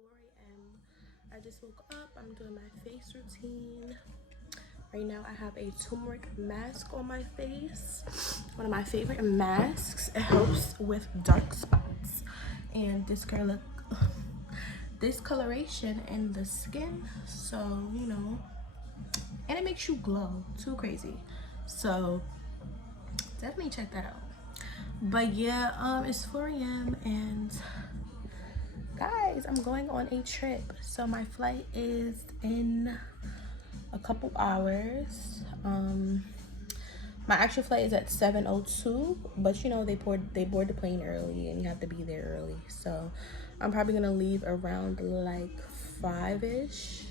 4 a.m. I just woke up. I'm doing my face routine. Right now I have a turmeric mask on my face. One of my favorite masks. It helps with dark spots and discoloration in the skin. So, you know, and it makes you glow. Too crazy. So definitely check that out. But yeah, it's 4 a.m. and guys, I'm going on a trip. So my flight is in a couple hours. My actual flight is at 7:02, but you know they board the plane early and you have to be there early. So I'm probably gonna leave around like 5ish.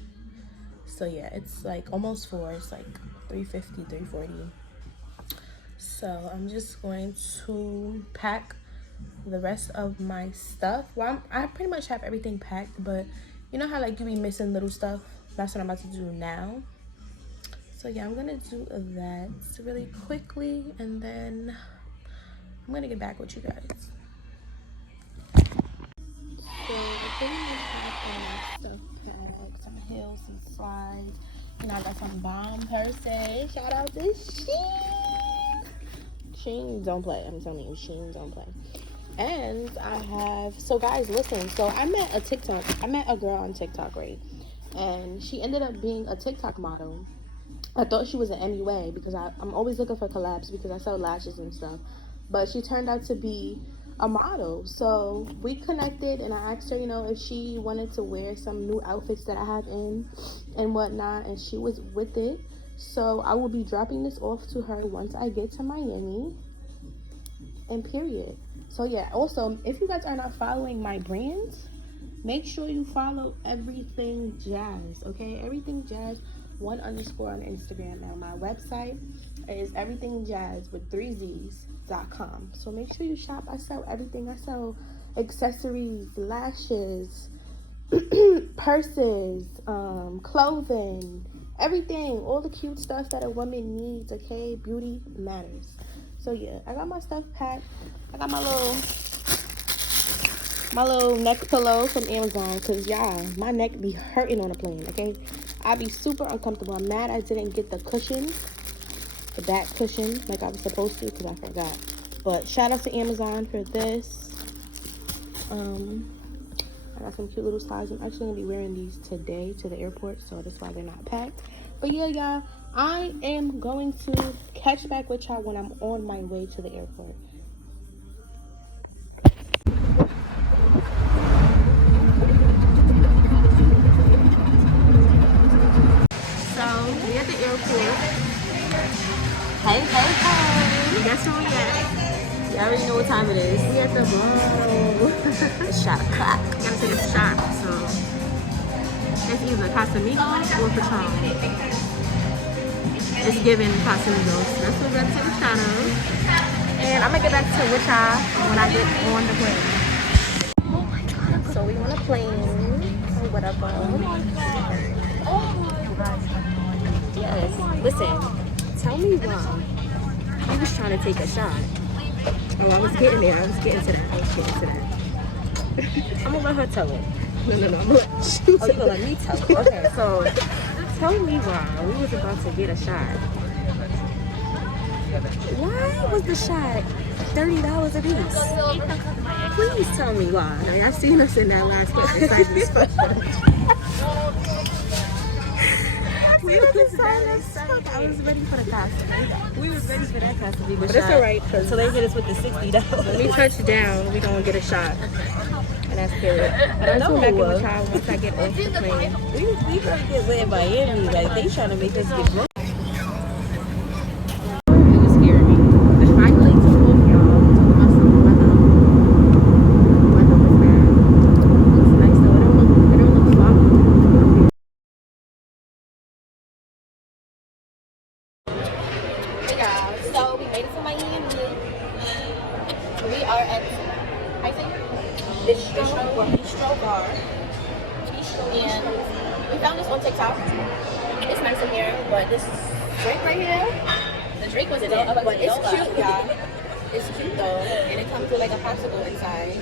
So yeah, it's like almost 4. It's like 3:50, 3:40. So I'm just going to pack the rest of my stuff. Well, I pretty much have everything packed, but you know how like you be missing little stuff? That's what I'm about to do now. So yeah, I'm gonna do that really quickly and then I'm gonna get back with you guys. So I pretty much have all my stuff packed, some heels, some slides, and I got some bomb purses. Shout out to Shein. Shein don't play. I'm telling you, Shein don't play. And I have, so guys, listen. So I met a girl on TikTok, right? And she ended up being a TikTok model. I thought she was an MUA because I'm always looking for collabs because I sell lashes and stuff. But she turned out to be a model. So we connected and I asked her, you know, if she wanted to wear some new outfits that I have in and whatnot. And she was with it. So I will be dropping this off to her once I get to Miami. And period. So yeah, also, if you guys are not following my brands, make sure you follow Everything Jazz, okay? Everything Jazz 1_ on Instagram. Now my website is everythingjazz with 3 Z's.com. So make sure you shop. I sell everything. I sell accessories, lashes, purses, clothing, everything, all the cute stuff that a woman needs, okay? Beauty matters. So yeah, I got my stuff packed. I got my little neck pillow from Amazon because y'all, my neck be hurting on a plane, okay? I be super uncomfortable. I'm mad I didn't get the cushion, the back cushion, like I was supposed to because I forgot. But shout out to Amazon for this. I got some cute little slides. I'm actually gonna be wearing these today to the airport, so that's why they're not packed. But yeah, y'all, I am going to catch back with y'all when I'm on my way to the airport. So, we at the airport. Hey, hey, hey. Guess where we at? You already know what time it is. We at the bar. It's shot o'clock. Gotta take a shot, so it's either Casamigos or Patron. It's giving Casamigos. That's what we're gonna take a shot of. And I'm gonna get back to with y'all when I get on the plane. Oh my god. So we on a plane or whatever. Yes. Listen, tell me why he was trying to take a shot. Oh, I was getting there. I was getting to that. I'm gonna let her tell it. No. I'm gonna let you. Oh, you gonna let me tell it? Okay, so tell me why we was about to get a shot. Why was the shot $30 a piece? Please tell me why. Like, I seen us in that last place. I was ready for the costume. We was ready for that costume. But it's alright. So they hit us with the $60. When we touch down, we gonna get a shot. And that's period. But I'm still back in the child once I get off the plane. We gonna get lit in Miami. Like, they trying to make us get drunk. It was scaring me. But finally took off, y'all. Talking about some weather. The weather was bad. It looks nice though. It don't look foggy. Hey guys, so we made it to Miami. We are at Bistro Bar. And we found this on TikTok. It's nice in here, but this drink right here, the drink wasn't it, but it's cute, y'all. It's cute though, and it comes with like a popsicle inside.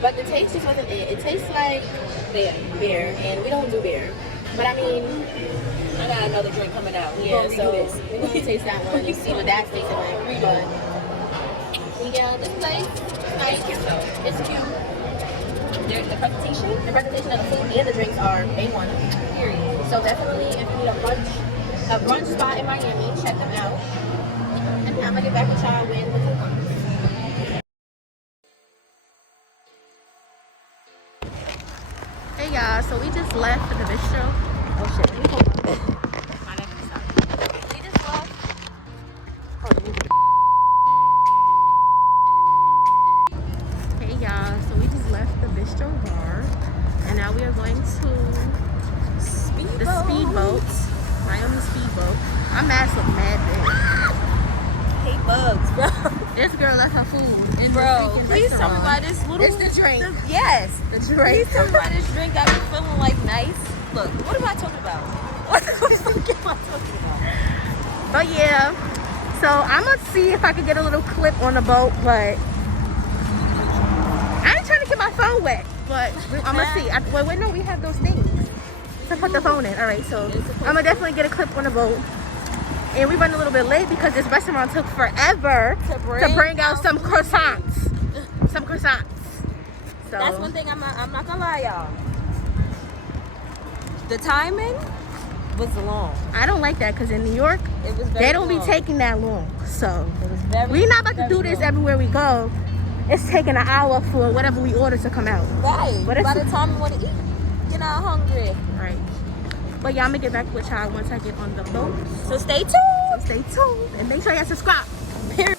But the taste just wasn't it. It tastes like beer, and we don't do beer. But I mean, I got another drink coming out. Yeah, so we're gonna taste that one and see what that tastes like. But yeah, this place is nice. It's cute. The presentation of the food and the drinks are A1. Period. So definitely, if you need a brunch spot in Miami, check them out. And I'm gonna get back with y'all when the food comes. Hey y'all, so we just left the bistro. Oh shit, let me hold on. We just left. Hey y'all, so we just left the bistro bar, and now we are going to the speedboat. Miami speedboat. I'm mad so mad big. Hate bugs, bro. This girl left her food in Bro, the please tell me why this little... It's the drink. Yes. The drink. Please tell me why this drink got me feeling like nice. Look, what am I talking about? What the fuck am I talking about? But yeah, so I'm gonna see if I can get a little clip on the boat, but I ain't trying to get my phone wet, but I'm gonna see. Wait, no, we have those things to put the phone in. All right, so I'm gonna definitely get a clip on the boat. And we run a little bit late because this restaurant took forever to bring out some croissants. Some croissants. So that's one thing I'm not gonna lie, y'all. The timing was long. I don't like that because in New York, it was very they don't long. be taking that long. So it was very, we're not about to do this everywhere we go. It's taking an hour for whatever we order to come out. Right. But by the time we want to eat, you're not hungry. Right. But yeah, I'm gonna get back with y'all once I get on the boat. So stay tuned. So stay tuned and make sure y'all subscribe. Period.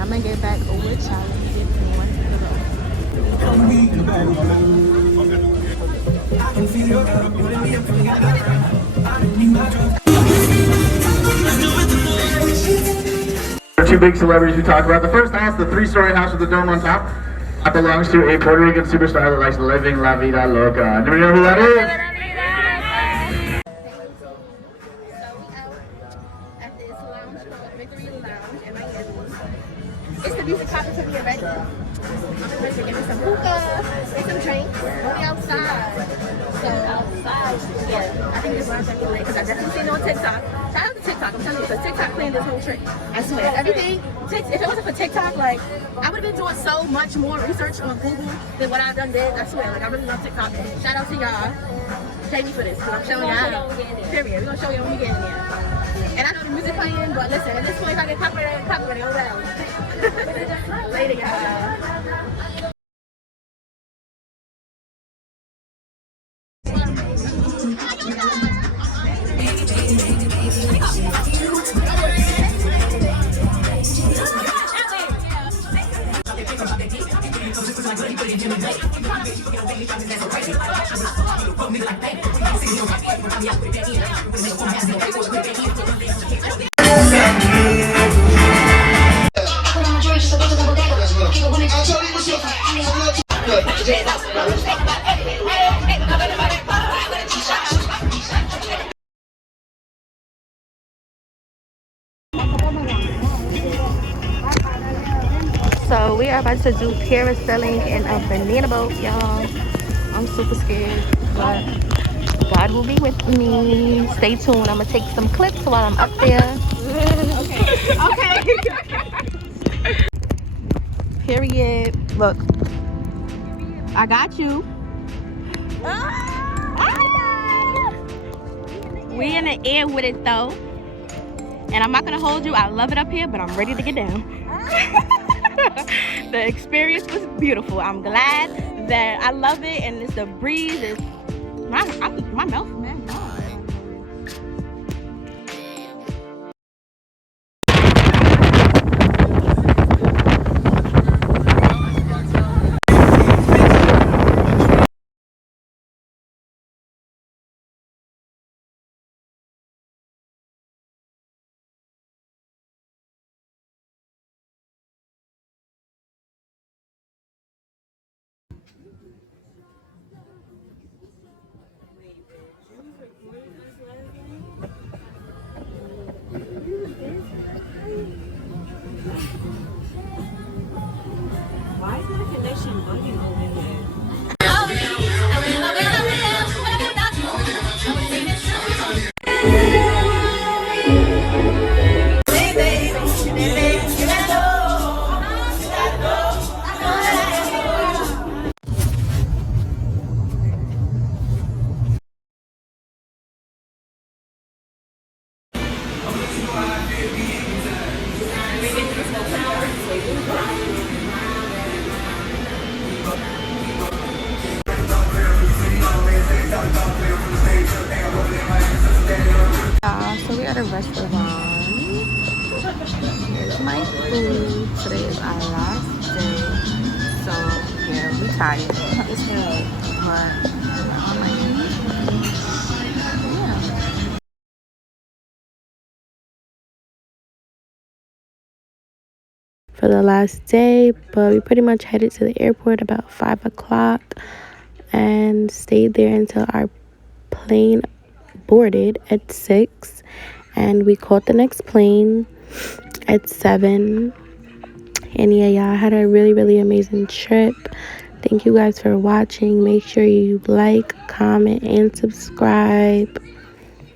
I'm gonna get back over to Charlie and get on the road. Two big celebrities we talk about. The first house, the 3-story house with the dome on top, that belongs to a Puerto Rican superstar that likes living la vida loca. Anybody know who that is? It's the music topic for me already. I'm ready to get me some hookah, get some drinks, go outside. So outside, yeah, I think this one's gonna be late because I definitely seen it on TikTok. Shout out to TikTok, I'm telling you, because TikTok planned this whole trick. I swear, everything. If it wasn't for TikTok, like I would have been doing so much more research on Google than what I've done did. I swear, like I really love TikTok. Shout out to y'all. Pay me for this because I'm showing y'all. Period. We're gonna show you when we get in there. And I know the music playing, but listen, at this point, if I get copyrighted, oh well. Later, y'all. So we are about to do parasailing in a banana boat, y'all. I'm super scared, but God will be with me. Stay tuned. I'm gonna take some clips while I'm up there. Okay. Period. Look, I got you. We in the air with it though, and I'm not gonna hold you. I love it up here, but I'm ready to get down. The experience was beautiful. I'm glad that I love it, and it's the breeze. It's my mouth, man. a restaurant. Here's my food. Today is our last day. So, yeah, we tired. It's good. But, yeah. For the last day, but we pretty much headed to the airport about 5 o'clock and stayed there until our plane boarded at 6, and we caught the next plane at 7. And yeah, y'all had a really amazing trip. Thank you guys for watching. Make sure you like, comment, and subscribe.